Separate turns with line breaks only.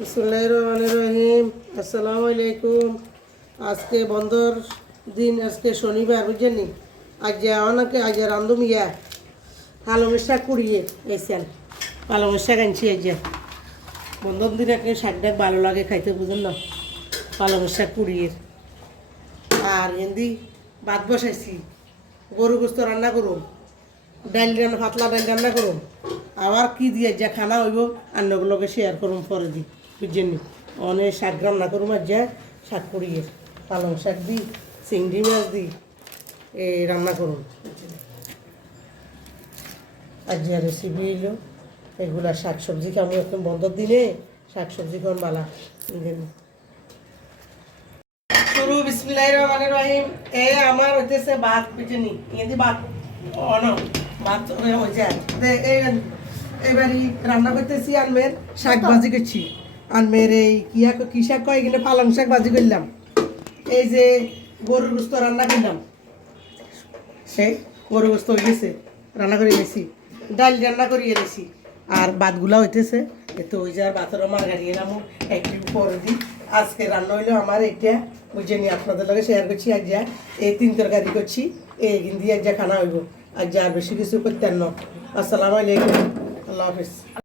বিসমুল্লাহ রহিম আসসালামু আলাইকুম আজকে বন্ধর দিন, আজকে শনিবার বুঝছেন নি আজ অনেকে, আজ রান্ধুম ইয়া পালঙের শাক কুড়িয়ে এসেন পালঙের শাক আনছি আজ বন্ধর দিন একটা শাক ডাক ভালো লাগে খাইতে, বুঝেন না? পালঙের শাক কুড়িয়ে আর হিন্দি ভাত বসাইছি। গরু গোস্ত রান্না করুন ডাল রান্না পাতলা ডাল রান্না করুন আবার কি দিয়ে যা খানা হইব, অন্যগুলোকে শেয়ার করুন পরে দি বুঝছেন অনেক শাক রান্না করুম আর যা শাক করিয়ে পালং শাক দিই চিংড়ি মাছ দিই এই রান্না করুন আর যে রেসিপি এলো এগুলা শাক সবজি খামো এখন বন্ধর দিনে শাক সবজি খাওয়ান বালা শুরু বিসমিল্লাহির রহমানির রহিম। এ আমার হইতেছে ভাত পিটনি। ইয়েদি ভাত। অন ভাত হয়ে যায়। এই এবারে রান্না করতেছি আনমের শাক ভাজি করছি। আনমের এই কিয়া কি শাক কয় এখানে পালং শাক ভাজি করলাম। এই যে গরুর গোস্ত রান্না করলাম। সে গরু গোস্ত হয়ে গেছে, রান্না করে গেছি ডাল রান্না করিয়ে গেছি আর ভাতগুলা হইতেছে। এতো ওই যে আর ভাতের আমার গাড়িয়ে নামো একটু পরে দিই আজকে রান্না হইল আমার এটা। বুঝে নি আপনাদের লগে শেয়ার করছি, আজ যা এই তিন তরকারি করছি। এই কিন্তু আজ যা খানা হইব। আজ যা আর বেশি কিছু করতেন না। আসসালামু আলাইকুম। আল্লাহ হাফিজ।